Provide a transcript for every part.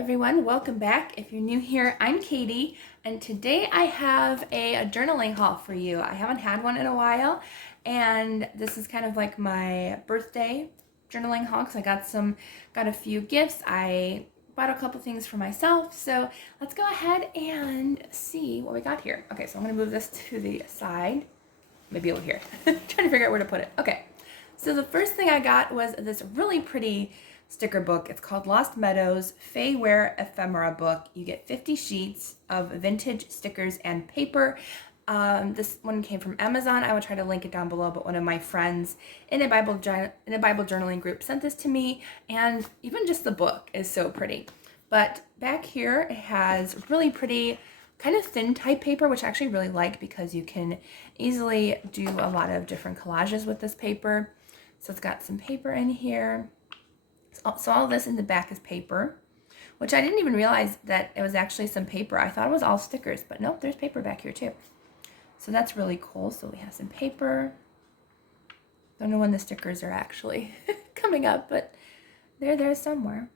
everyone, welcome back. If you're new here, I'm Katie, and today I have a journaling haul for you. I haven't had one in a while, and this is kind of like my birthday journaling haul because I got a few gifts. I bought a couple things for myself, so let's go ahead and see what we got here. Okay, so I'm gonna move this to the side, maybe over here. Trying to figure out where to put it. Okay, so the first thing I got was this really pretty sticker book. It's called Lost Meadows Fae Wear Ephemera Book. You get 50 sheets of vintage stickers and paper. This one came from Amazon. I will try to link it down below, but one of my friends in a Bible journaling group sent this to me, and even just the book is so pretty. But back here it has really pretty kind of thin type paper, which I actually really like because you can easily do a lot of different collages with this paper. So it's got some paper in here. So all this in the back is paper, which I didn't even realize that it was actually some paper. I thought it was all stickers, but nope, there's paper back here too. So that's really cool. So we have some paper. Don't know when the stickers are actually coming up, but they're there somewhere.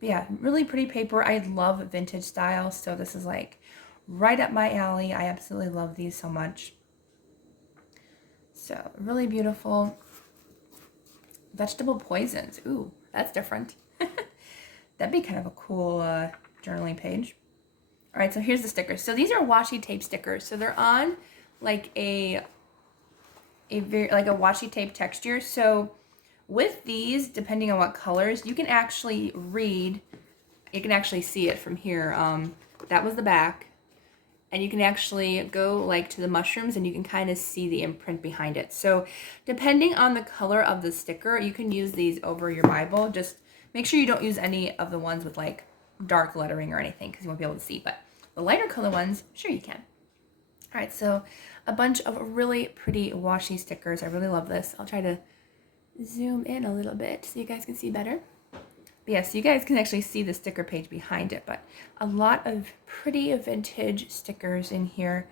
But yeah, really pretty paper. I love vintage style, so this is like right up my alley. I absolutely love these so much. So really beautiful. Vegetable poisons. Ooh, that's different. That'd be kind of a cool journaling page. All right, so here's the stickers. So these are washi tape stickers. So they're on like a washi tape texture. So with these, depending on what colors, you can actually read. You can actually see it from here. That was the back. And you can actually go like to the mushrooms and you can kind of see the imprint behind it. So depending on the color of the sticker, you can use these over your Bible. Just make sure you don't use any of the ones with like dark lettering or anything because you won't be able to see. But the lighter color ones, sure you can. All right, so a bunch of really pretty washi stickers. I really love this. I'll try to zoom in a little bit so you guys can see better. Yes, you guys can actually see the sticker page behind it, but a lot of pretty vintage stickers in here.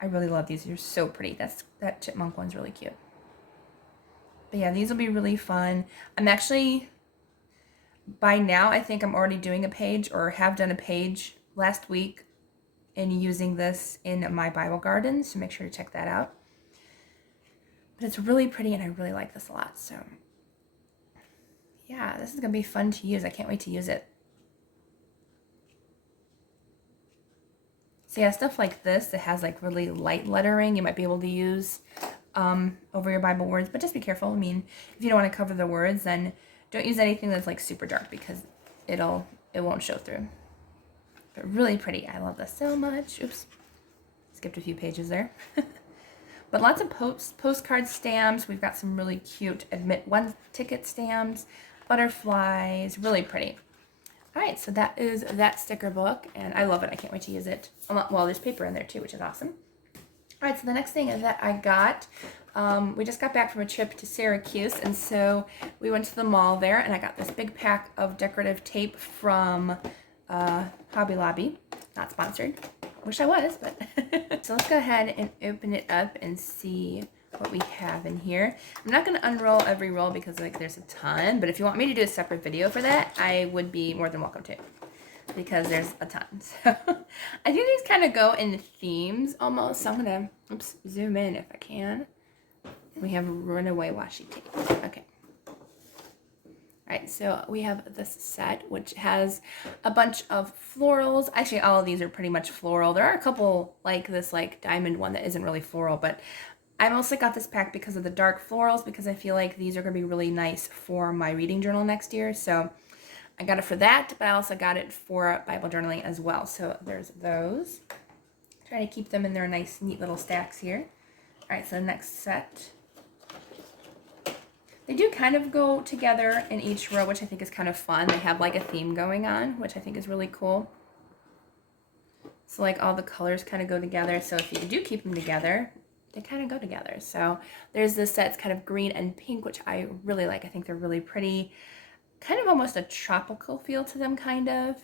I really love these. They're so pretty. That chipmunk one's really cute. But yeah, these will be really fun. I'm actually, by now, I think I'm already doing a page or have done a page last week and using this in my Bible garden, so make sure to check that out. But it's really pretty and I really like this a lot, so yeah, this is going to be fun to use. I can't wait to use it. So yeah, stuff like this that has like really light lettering, you might be able to use over your Bible words, but just be careful. I mean, if you don't want to cover the words, then don't use anything that's like super dark because it won't show through. But really pretty. I love this so much. Oops, skipped a few pages there. But lots of postcard stamps. We've got some really cute admit one ticket stamps. Butterflies, really pretty. All right, so that is that sticker book, and I love it. I can't wait to use it. Well, there's paper in there too, which is awesome. All right, so the next thing that I got, we just got back from a trip to Syracuse, and so we went to the mall there, and I got this big pack of decorative tape from Hobby Lobby. Not sponsored. Wish I was, but so let's go ahead and open it up and see what we have in here. I'm not going to unroll every roll because like there's a ton, but if you want me to do a separate video for that, I would be more than welcome to because there's a ton. So I think these kind of go in themes almost. So I'm going to zoom in if I can. We have runaway washi tape. Okay. All right, so we have this set, which has a bunch of florals. Actually, all of these are pretty much floral. There are a couple like this like diamond one that isn't really floral, but I mostly got this pack because of the dark florals because I feel like these are going to be really nice for my reading journal next year. So I got it for that, but I also got it for Bible journaling as well. So there's those. Try to keep them in their nice, neat little stacks here. All right, so next set. They do kind of go together in each row, which I think is kind of fun. They have like a theme going on, which I think is really cool. So like all the colors kind of go together. So if you do keep them together, they kind of go together. So there's this set, it's kind of green and pink, which I really like. I think they're really pretty. Kind of almost a tropical feel to them, kind of.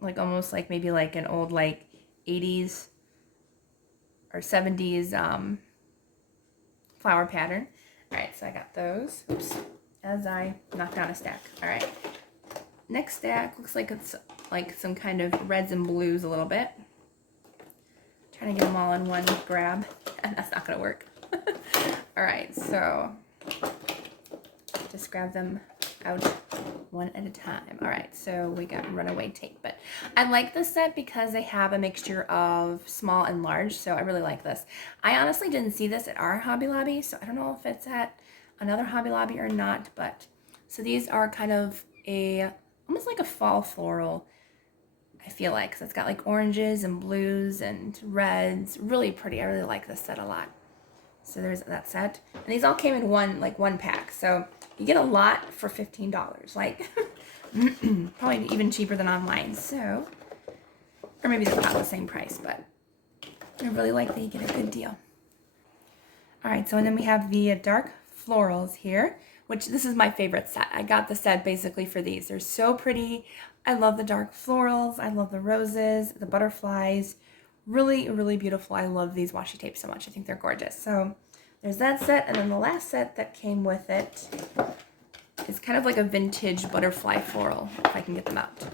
Like almost like maybe like an old like 80s or 70s flower pattern. All right, so I got those. Oops, as I knocked down a stack. All right. next stack looks like it's like some kind of reds and blues a little bit. Trying to get them all in one grab, and that's not gonna work. All right, so just grab them out one at a time. All right, so we got runaway tape, but I like this set because they have a mixture of small and large, so I really like this. I honestly didn't see this at our Hobby Lobby, so I don't know if it's at another Hobby Lobby or not, but so these are kind of almost like a fall floral, I feel like. So it's got like oranges and blues and reds. Really pretty. I really like this set a lot. So there's that set. And these all came in one pack. So you get a lot for $15. Like, probably even cheaper than online. So, or maybe they're about the same price, but I really like that you get a good deal. All right, so and then we have the dark florals here, which this is my favorite set. I got the set basically for these. They're so pretty. I love the dark florals. I love the roses, the butterflies. Really, really beautiful. I love these washi tapes so much. I think they're gorgeous. So there's that set. And then the last set that came with it is kind of like a vintage butterfly floral, if I can get them out.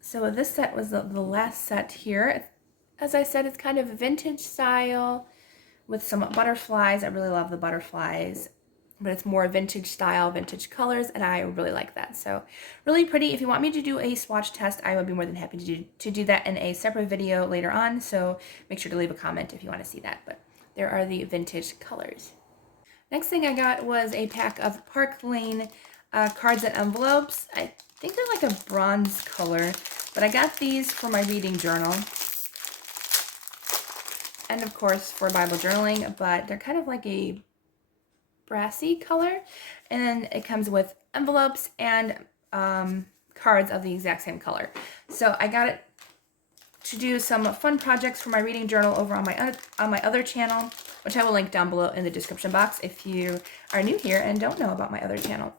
So this set was the last set here. As I said, it's kind of a vintage style with some butterflies. I really love the butterflies, but it's more vintage style, vintage colors, and I really like that. So really pretty. If you want me to do a swatch test, I would be more than happy to do that in a separate video later on. So make sure to leave a comment if you want to see that. But there are the vintage colors. Next thing I got was a pack of Park Lane cards and envelopes. I think they're like a bronze color, but I got these for my reading journal. And of course for Bible journaling, but they're kind of like a brassy color. And then it comes with envelopes and cards of the exact same color. So I got it to do some fun projects for my reading journal over on my other channel, which I will link down below in the description box if you are new here and don't know about my other channel,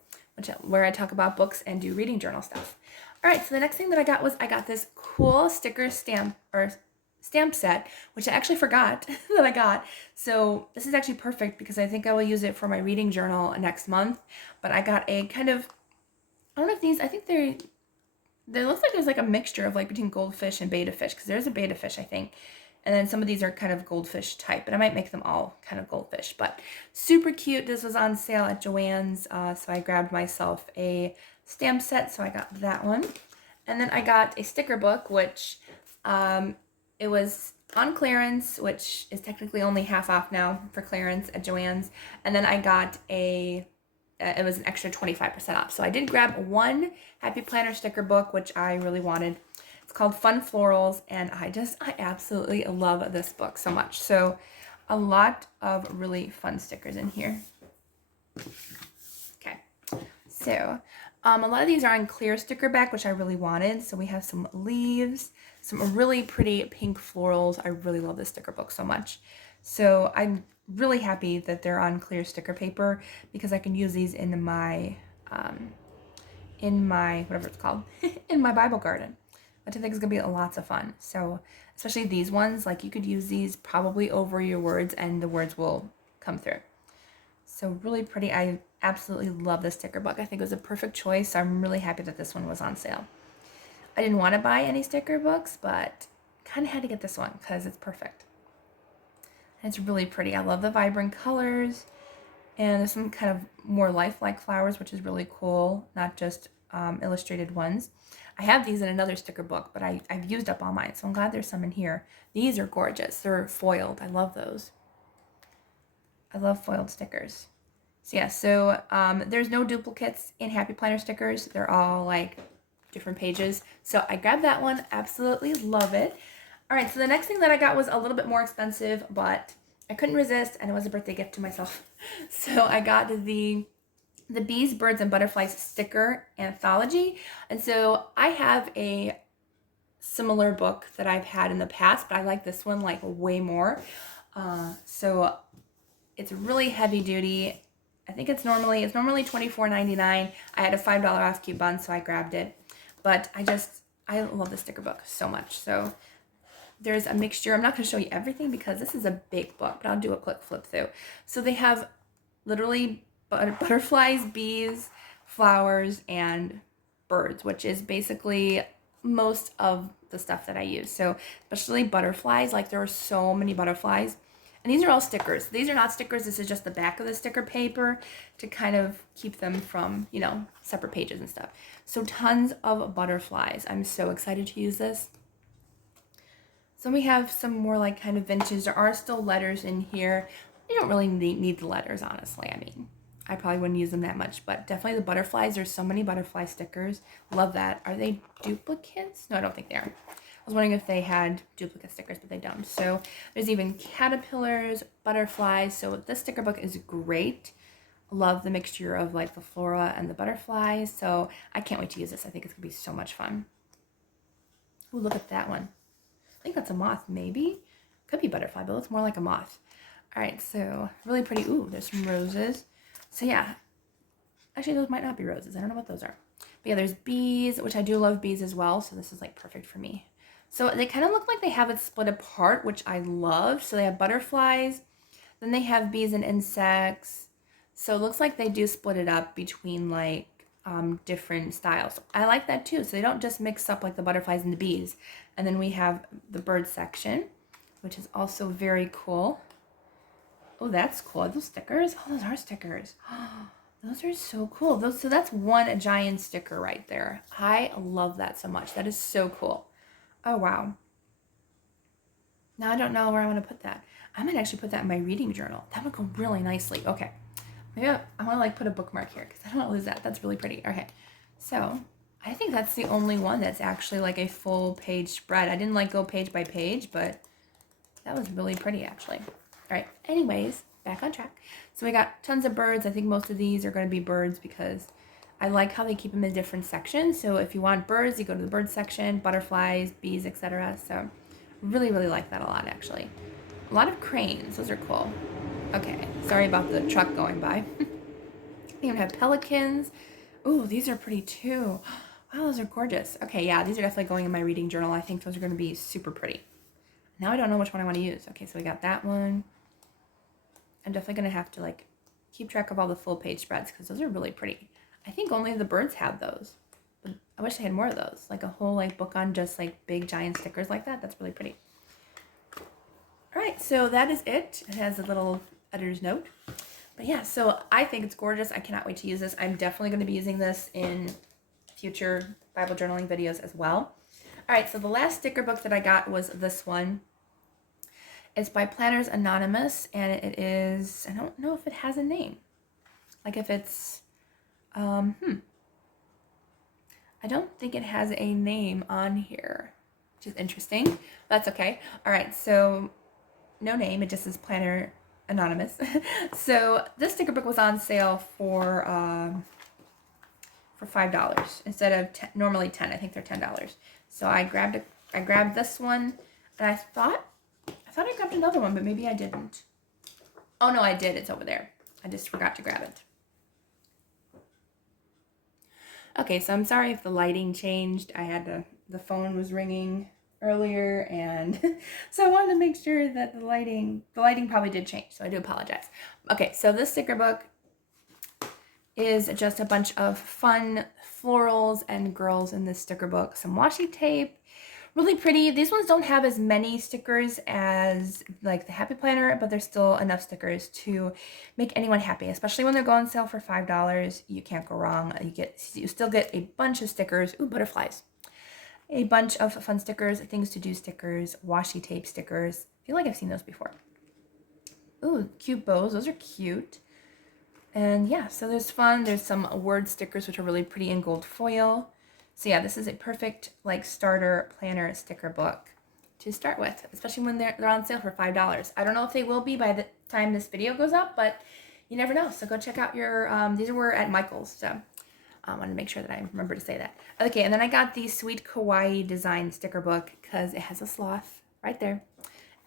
where I talk about books and do reading journal stuff. All right, so the next thing that I got was I got this cool sticker stamp set, which I actually forgot that I got. So this is actually perfect because I think I will use it for my reading journal next month. But I got a kind of, I don't know if these, I think they looks like there's like a mixture of like between goldfish and betta fish, because there's a betta fish, I think. And then some of these are kind of goldfish type, but I might make them all kind of goldfish. But super cute. This was on sale at Joann's, so I grabbed myself a stamp set, so I got that one. And then I got a sticker book, which it was on clearance, which is technically only half off now for clearance at Joann's. And then I got it was an extra 25% off. So I did grab one Happy Planner sticker book, which I really wanted. It's called Fun Florals, and I absolutely love this book so much. So a lot of really fun stickers in here. Okay, so a lot of these are on clear sticker back, which I really wanted. So we have some leaves, some really pretty pink florals. I really love this sticker book so much. So I'm really happy that they're on clear sticker paper because I can use these in my whatever it's called, in my Bible garden, which I think is gonna be lots of fun. So especially these ones, like you could use these probably over your words and the words will come through. So really pretty. I absolutely love this sticker book. I think it was a perfect choice. So I'm really happy that this one was on sale. I didn't want to buy any sticker books, but kind of had to get this one because it's perfect. And it's really pretty. I love the vibrant colors, and there's some kind of more lifelike flowers, which is really cool, not just illustrated ones. I have these in another sticker book, but I've used up all mine, so I'm glad there's some in here. These are gorgeous. They're foiled. I love those. I love foiled stickers. So yeah, so there's no duplicates in Happy Planner stickers. They're all like different pages. So I grabbed that one. Absolutely love it. All right, so the next thing that I got was a little bit more expensive, but I couldn't resist, and it was a birthday gift to myself. So I got the Bees, Birds, and Butterflies sticker anthology. And so I have a similar book that I've had in the past, but I like this one like way more. So it's really heavy duty. I think it's normally $24.99. I had a $5 off coupon, so I grabbed it. But I love the sticker book so much. So there's a mixture. I'm not going to show you everything because this is a big book, but I'll do a quick flip through. So they have literally butterflies, bees, flowers, and birds, which is basically most of the stuff that I use. So especially butterflies, like there are so many butterflies. And these are all stickers. These are not stickers. This is just the back of the sticker paper to kind of keep them from, you know, separate pages and stuff. So tons of butterflies. I'm so excited to use this. So we have some more like kind of vintage. There are still letters in here. You don't really need the letters, honestly. I mean, I probably wouldn't use them that much, but definitely the butterflies. There's so many butterfly stickers. Love that. Are they duplicates? No, I don't think they are. I was wondering if they had duplicate stickers, but they don't. So there's even caterpillars, butterflies. So this sticker book is great. Love the mixture of like the flora and the butterflies. So I can't wait to use this. I think it's gonna be so much fun. Ooh, look at that one. I think that's a moth, maybe. Could be butterfly, but it looks more like a moth. All right, so really pretty. Ooh, there's some roses. So yeah, actually those might not be roses. I don't know what those are. But yeah, there's bees, which I do love bees as well. So this is like perfect for me. So they kind of look like they have it split apart, which I love. So they have butterflies, then they have bees and insects. So it looks like they do split it up between like different styles. I like that too. So they don't just mix up like the butterflies and the bees. And then we have the bird section, which is also very cool. Oh, that's cool. Are those stickers? Oh, those are stickers. Those are so cool. So that's one giant sticker right there. I love that so much. That is so cool. Oh, wow. Now I don't know where I want to put that. I might actually put that in my reading journal. That would go really nicely. Okay. Maybe I want to like put a bookmark here because I don't want to lose that. That's really pretty. Okay. So I think that's the only one that's actually like a full page spread. I didn't like go page by page, but that was really pretty actually. All right. Anyways, back on track. So we got tons of birds. I think most of these are going to be birds because I like how they keep them in different sections. So if you want birds, you go to the bird section, butterflies, bees, etc. So really, really like that a lot actually. A lot of cranes. Those are cool. Okay. Sorry about the truck going by. We even have pelicans. Ooh, these are pretty too. Wow, those are gorgeous. Okay, yeah, these are definitely going in my reading journal. I think those are going to be super pretty. Now I don't know which one I want to use. Okay, so we got that one. I'm definitely going to have to like keep track of all the full page spreads because those are really pretty. I think only the birds have those. But I wish I had more of those. Like a whole like book on just like big giant stickers like that. That's really pretty. All right, so that is it. It has a little editor's note. But yeah, so I think it's gorgeous. I cannot wait to use this. I'm definitely going to be using this in future Bible journaling videos as well. All right, so the last sticker book that I got was this one. It's by Planners Anonymous, and it is, I don't know if it has a name. Like if it's, I don't think it has a name on here, which is interesting. That's okay. All right, so no name. It just says Planner Anonymous. So this sticker book was on sale for $5 instead of normally $10. I think they're $10. So I grabbed this one, and I thought I grabbed another one, but maybe I didn't. Oh no, I did. It's over there. I just forgot to grab it. Okay, so I'm sorry if the lighting changed. I had the phone was ringing earlier, and so I wanted to make sure that the lighting probably did change, so I do apologize. Okay, so this sticker book is just a bunch of fun florals and girls in this sticker book. Some washi tape, really pretty. These ones don't have as many stickers as like the Happy Planner, but there's still enough stickers to make anyone happy, especially when they're going on sale for $5. You can't go wrong. You still get a bunch of stickers. Ooh, butterflies. A bunch of fun stickers, things to do stickers, washi tape stickers. I feel like I've seen those before. Ooh, cute bows. Those are cute. And yeah, so there's fun. There's some word stickers, which are really pretty in gold foil. So yeah, this is a perfect like starter planner sticker book to start with, especially when they're on sale for $5. I don't know if they will be by the time this video goes up, but you never know. So go check out your, these were at Michael's. So I wanted to make sure that I remember to say that. Okay, and then I got the Sweet Kawaii Design sticker book because it has a sloth right there.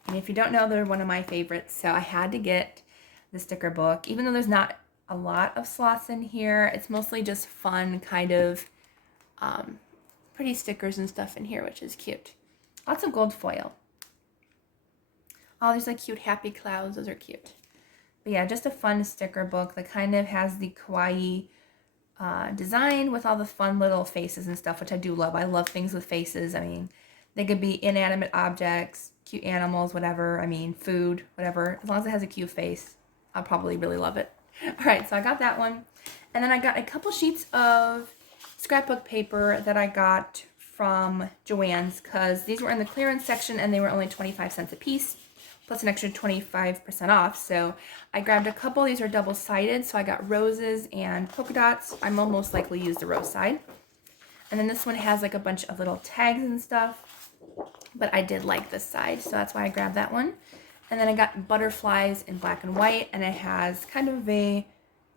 And if you don't know, they're one of my favorites. So I had to get the sticker book, even though there's not a lot of sloths in here. It's mostly just fun kind of pretty stickers and stuff in here, which is cute. Lots of gold foil. Oh, there's like cute happy clouds. Those are cute. But yeah, just a fun sticker book that kind of has the kawaii design with all the fun little faces and stuff, which I do love. I love things with faces. I mean, they could be inanimate objects, cute animals, whatever. I mean, food, whatever. As long as it has a cute face, I'll probably really love it. All right, so I got that one. And then I got a couple sheets of scrapbook paper that I got from Joann's because these were in the clearance section and they were only 25 cents a piece, plus an extra 25% off. So I grabbed a couple. These are double-sided, so I got roses and polka dots. I'm will most likely use the rose side. And then this one has like a bunch of little tags and stuff, but I did like this side, so that's why I grabbed that one. And then I got butterflies in black and white, and it has kind of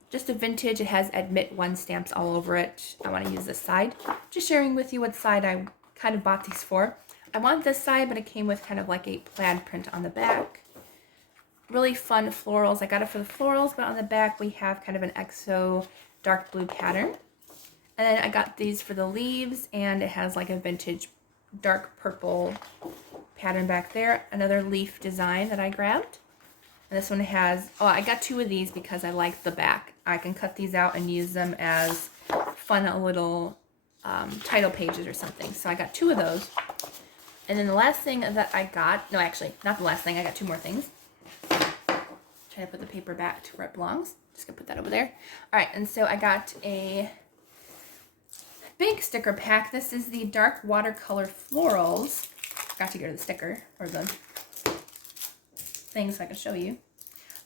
just a vintage. It has admit one stamps all over it. I want to use this side. Just sharing with you what side I kind of bought these for. I want this side, but it came with kind of like a plaid print on the back. Really fun florals. I got it for the florals, but on the back we have kind of an EXO dark blue pattern. And then I got these for the leaves, and it has like a vintage dark purple pattern back there. Another leaf design that I grabbed. And this one has, oh, I got two of these because I like the back. I can cut these out and use them as fun little title pages or something. So I got two of those. And then the last thing that I got, no, actually, not the last thing. I got two more things. Try to put the paper back to where it belongs. Just gonna put that over there. All right, and so I got a big sticker pack. This is the dark watercolor florals. Forgot to get the sticker or the thing so I can show you.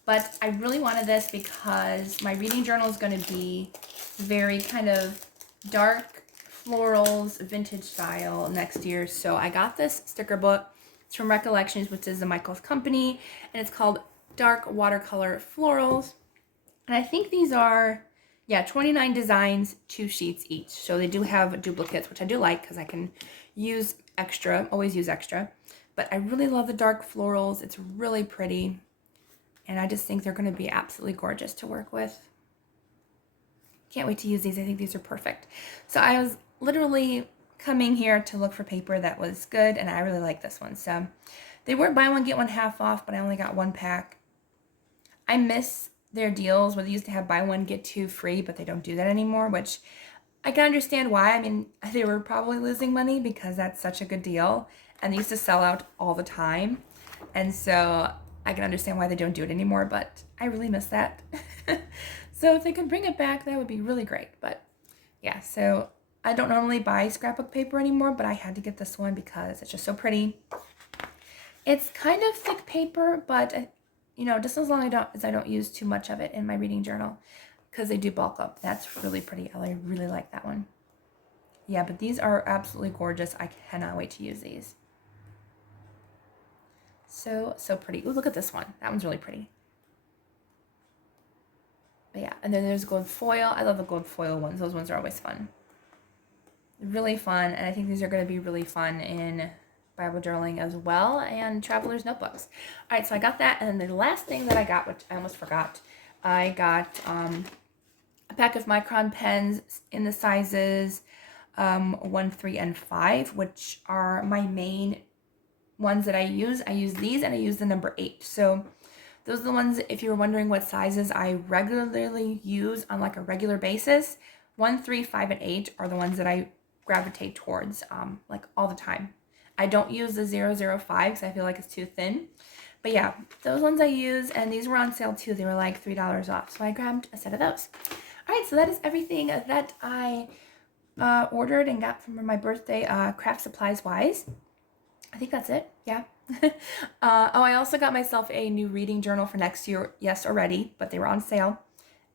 But I really wanted this because my reading journal is going to be very kind of dark florals, vintage style next year. So I got this sticker book. It's from Recollections, which is the Michaels company, and it's called Dark Watercolor Florals. And I think these are, yeah, 29 designs, 2 sheets each. So they do have duplicates, which I do like because I can use extra, always use extra. But I really love the dark florals. It's really pretty. And I just think they're going to be absolutely gorgeous to work with. Can't wait to use these. I think these are perfect. So I was literally coming here to look for paper that was good, and I really like this one. So they were buy one, get one half off, but I only got one pack. I miss their deals where they used to have buy one, get two free, but they don't do that anymore, which I can understand why. I mean, they were probably losing money because that's such a good deal, and they used to sell out all the time. And so I can understand why they don't do it anymore, but I really miss that. So if they could bring it back, that would be really great. But yeah, so I don't normally buy scrapbook paper anymore, but I had to get this one because it's just so pretty. It's kind of thick paper, but you know, just as long as I don't use too much of it in my reading journal, because they do bulk up. That's really pretty. I really like that one. Yeah, but these are absolutely gorgeous. I cannot wait to use these. So pretty. Ooh, look at this one. That one's really pretty. But yeah, and then there's gold foil. I love the gold foil ones. Those ones are always fun. Really fun, and I think these are going to be really fun in Bible journaling as well, and traveler's notebooks. All right, so I got that, and then the last thing that I got, which I almost forgot, I got a pack of micron pens in the sizes 1, 3, and 5, which are my main ones that I use. I use these, and I use the number 8. So those are the ones, if you were wondering what sizes I regularly use on like a regular basis, 1, 3, 5, and 8 are the ones that I gravitate towards like all the time. I don't use the 005 because I feel like it's too thin. But yeah, those ones I use, and these were on sale too. They were like $3 off, so I grabbed a set of those. All right, so that is everything that I ordered and got from my birthday, craft supplies wise. I think that's it. Yeah. Oh, I also got myself a new reading journal for next year. Yes, already, but they were on sale.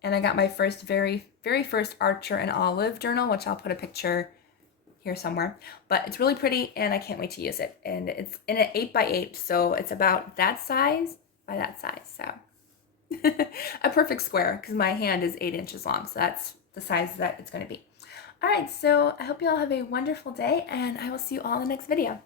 And I got my very first Archer and Olive journal, which I'll put a picture here somewhere. But it's really pretty, and I can't wait to use it. And it's in an 8x8, so it's about that size by that size. So a perfect square, because my hand is 8 inches long, so that's the size that it's going to be. All right, so I hope you all have a wonderful day, and I will see you all in the next video.